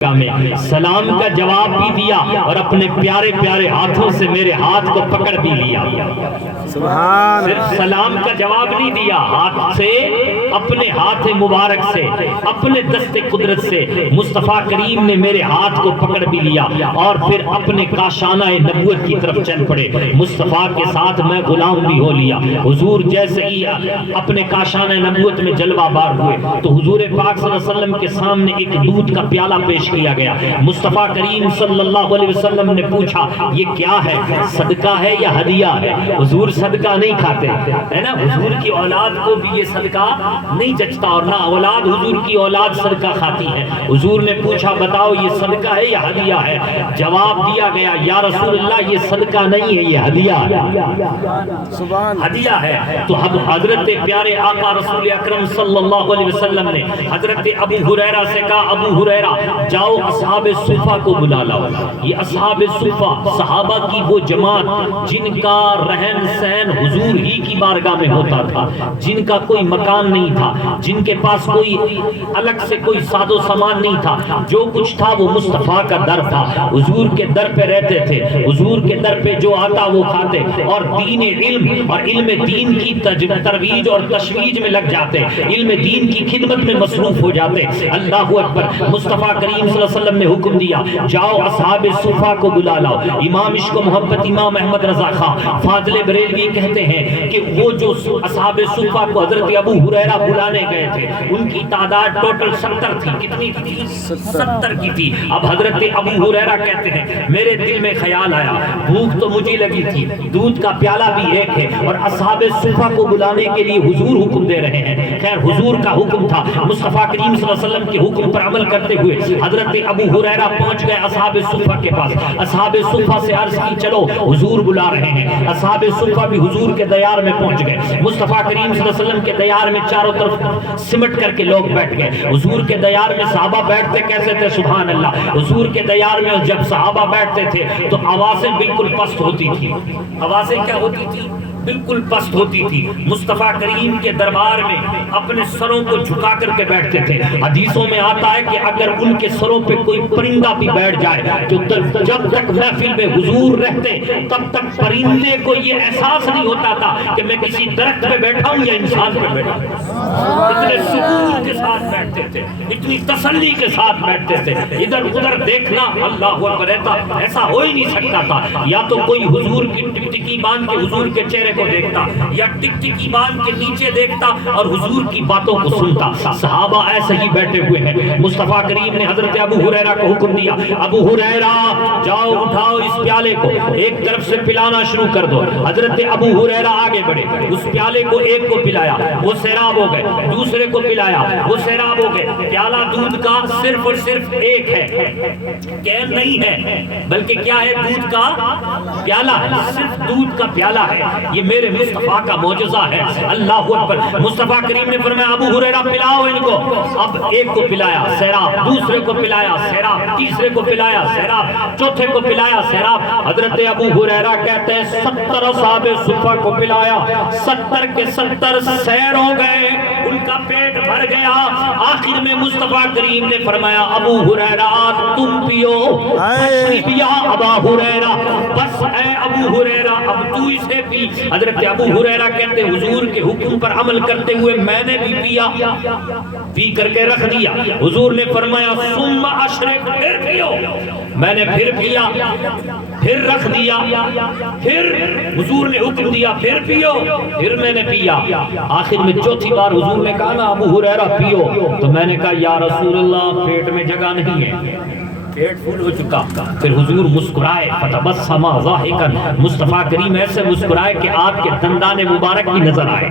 میں سلام کا جواب بھی دیا اور اپنے پیارے پیارے ہاتھوں سے میرے ہاتھ کو پکڑ بھی لیا۔ صرف سلام کا جواب نہیں دیا، ہاتھ سے اپنے ہاتھ مبارک سے اپنے دست قدرت سے مصطفیٰ کریم نے میرے ہاتھ کو پکڑ بھی لیا اور پھر اپنے کاشانہ نبوت کی طرف چل پڑے۔ مصطفیٰ کے ساتھ میں غلام بھی ہو لیا۔ حضور جیسے ہی اپنے کاشانہ نبوت میں جلوہ بار ہوئے تو حضور پاک صلی اللہ علیہ وسلم کے سامنے ایک دودھ کا پیالہ پیش کیا گیا۔ مصطفیٰ کریم صلی اللہ علیہ وسلم نے پوچھا یہ کیا ہے، صدقہ ہے یا ہدیہ ہے؟ حضور صدقہ نہیں کھاتے ہے نا، حضور کی اولاد کو بھی یہ صدقہ نہیں جچتا اور نہ اولاد حضور کی اولاد صدقہ کھاتی ہے۔ حضور نے پوچھا بتاؤ یہ صدقہ ہے یا ہدیہ ہے؟ جواب دیا گیا یا رسول اللہ یہ صدقہ نہیں ہے، یہ ہدیہ ہے، ہدیہ ہے۔ تو اب حضرت پیارے آقا رسول اکرم صلی اللہ علیہ وسلم نے حضرت ابو ہریرہ سے کہا ابو ہریرہ جاؤ اصحاب صفہ کو بلا لاؤ۔ یہ اصحاب صفہ صحابہ کی وہ جماعت جن کا رہن سہن حضور ہی کی بارگاہ میں ہوتا تھا، جن کا کوئی مکان نہیں تھا، جن کے پاس کوئی الگ سے کوئی ساز و سامان نہیں تھا، جو کچھ تھا وہ مصطفیٰ کا در تھا۔ حضور کے در پہ رہتے تھے، حضور کے در پہ جو آتا وہ کھاتے اور دین علم اور علم دین کی ترویج اور تشویج میں لگ جاتے، علم دین کی خدمت میں مصروف ہو جاتے۔ اللہ اکبر۔ مصطفیٰ کریم صلی اللہ علیہ وسلم نے حکم دیا جاؤ اصحاب صفہ کو بلا لاؤ۔ امام عشق و محبت امام احمد رضا خان فاضل بریلوی کہتے ہیں کہ وہ جو اصحاب صفہ کو حضرت ابو ہریرہ بلانے گئے تھے ان کی تعداد ٹوٹل 70 تھی۔ کتنی تھی؟ 70 کی تھی۔ اب حضرت ابو ہریرہ کہتے ہیں میرے دل میں خیال آیا، بھوک تو مجھے لگی تھی، دودھ کا پیالہ بھی ایک ہے اور اصحاب صفہ کو بلانے کے لیے حضور حکم دے رہے ہیں۔ خیر حضور کا حکم تھا، مصطفیٰ کریم صلی اللہ علیہ وسلم کے حکم پر عمل کرتے ہوئے حضرت ابو ہریرہ پہنچ گئے اصحاب صفہ کے پاس۔ اصحاب صفہ سے عرض کی چلو حضور بلا رہے ہیں۔ اصحاب صفہ بھی حضور کے دیار میں پہنچ گئے۔ مصطفیٰ کریم صلی اللہ علیہ وسلم کے دیار میں چاروں طرف سمٹ کر کے لوگ بیٹھ گئے۔ حضور کے دیار میں صحابہ بیٹھتے کیسے تھے؟ سبحان اللہ۔ حضور کے دیار میں جب صحابہ بیٹھتے تھے تو آوازیں بالکل پست ہوتی تھی۔ آوازیں کیا ہوتی تھی؟ بالکل پست ہوتی تھی۔ مصطفیٰ کریم کے دربار میں اپنے سروں کو جھکا کر کے بیٹھتے تھے۔ حدیثوں میں آتا ہے کہ اگر ان کے سروں پہ کوئی پرندہ بھی بیٹھ جائے تو جب تک محفل میں حضور رہتے تب تک پرندے کو یہ احساس نہیں ہوتا تھا کہ میں کسی درخت پہ بیٹھا ہوں یا انسان پہ بیٹھا ہوں۔ اتنے سکون کے ساتھ بیٹھتے تھے، اتنی تسلی کے ساتھ بیٹھتے تھے۔ ادھر ادھر دیکھنا اللہ اکبر رہتا ایسا ہو ہی نہیں سکتا تھا۔ یا تو کوئی حضور کی ٹکٹکی باندھ کے حضور کے چہرے کو دیکھتا یا ٹکٹکی باندھ کے نیچے دیکھتا اور حضور کی باتوں کو سنتا۔ صحابہ ایسے ہی بیٹھے ہوئے ہیں۔ مصطفیٰ کریم نے حضرت ابو ہریرہ کو حکم دیا ابو ہریرہ جاؤ اٹھاؤ اس پیالے کو، ایک طرف سے پلانا شروع کر دو۔ حضرت ابو ہریرہ آگے بڑھے، اس پیالے کو ایک کو پلایا وہ سیراب ہو گئے، دوسرے کو پلایا وہ سیراب ہو گئے۔ پیالہ دودھ کا صرف اور صرف ایک ہے، کین نہیں ہے بلکہ کیا ہے؟ دودھ کا پیالہ ہے، صرف دودھ کا پیالہ ہے۔ یہ میرے مصطفیٰ کا معجزہ ہے۔ اللہ اکبر۔ مصطفیٰ کریم نے فرمایا ابو ہریرہ پلاؤ ان کو۔ اب ایک کو پلایا سیراب، دوسرے کو پلایا سیراب، تیسرے کو پلایا سیراب، چوتھے کو پلایا سیراب۔ حضرت ابو ہریرہ کہتے ہیں 70 اصحاب صفہ کو پلایا، 70 کے 70 سیر ہو گئے، ان کا پیٹ بھر گیا۔ آخر میں مصطفیٰ کریم نے فرمایا ابو ہریرہ تم پیو، یا ابا ہریرہ بس اے ابو ہریرہ اب تو اسے پی۔ حضرت ابو ہریرہ کہتے حضور کے حکم پر عمل کرتے ہوئے میں نے بھی پیا، پی کر کے رکھ دیا۔ حضور نے فرمایا ثم اشرب، پھر پیو۔ میں نے پھر پیا، پھر رکھ دیا، پھر حضور نے حکم دیا پھر پیو، پھر میں نے پیا۔ آخر میں چوتھی بار حضور نے کہا نا ابو ہریرہ پیو، تو میں نے کہا یا رسول اللہ پیٹ میں جگہ نہیں ہے، پیٹ فل ہو چکا۔ پھر حضور مسکرائے، فتبسم ضاحکا، مصطفیٰ کریم ایسے مسکرائے کہ آپ کے دندان مبارک بھی نظر آئے۔